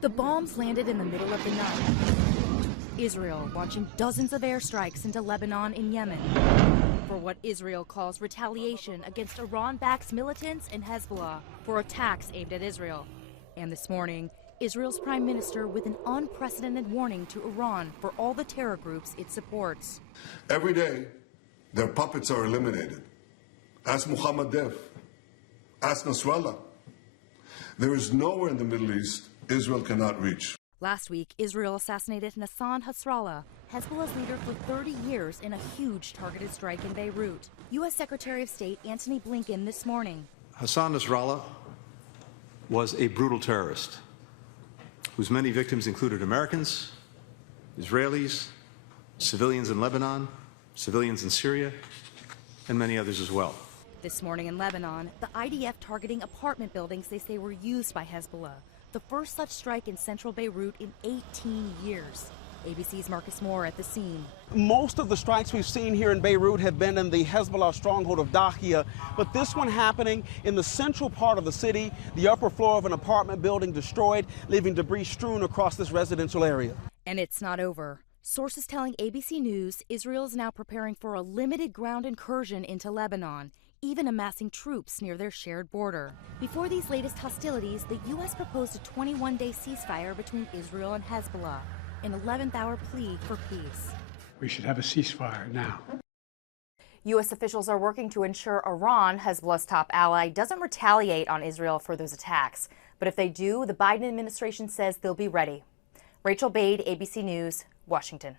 The bombs landed in the middle of the night. Israel launching dozens of airstrikes into Lebanon and Yemen for what Israel calls retaliation against Iran-backed militants and Hezbollah for attacks aimed at Israel. And this morning, Israel's prime minister with an unprecedented warning to Iran for all the terror groups it supports. Every day, their puppets are eliminated. Ask Mohammed Def. Ask Nasrallah. There is nowhere in the Middle East Israel cannot reach. Last week, Israel assassinated Nasrallah, Hezbollah's leader for 30 years, in a huge targeted strike in Beirut. U.S. Secretary of State Antony Blinken this morning. Hassan Nasrallah was a brutal terrorist whose many victims included Americans, Israelis, civilians in Lebanon, civilians in Syria, and many others as well. This morning in Lebanon, the IDF targeting apartment buildings they say were used by Hezbollah. The first such strike in central Beirut in 18 years. ABC's Marcus Moore at the scene. Most of the strikes we've seen here in Beirut have been in the Hezbollah stronghold of Dahiya, but this one happening in the central part of the city, the upper floor of an apartment building destroyed, leaving debris strewn across this residential area. And it's not over. Sources telling ABC News Israel is now preparing for a limited ground incursion into Lebanon, even amassing troops near their shared border. Before these latest hostilities, the U.S. proposed a 21-day ceasefire between Israel and Hezbollah, an 11th-hour plea for peace. We should have a ceasefire now. U.S. officials are working to ensure Iran, Hezbollah's top ally, doesn't retaliate on Israel for those attacks. But if they do, the Biden administration says they'll be ready. Rachel Bade, ABC News, Washington.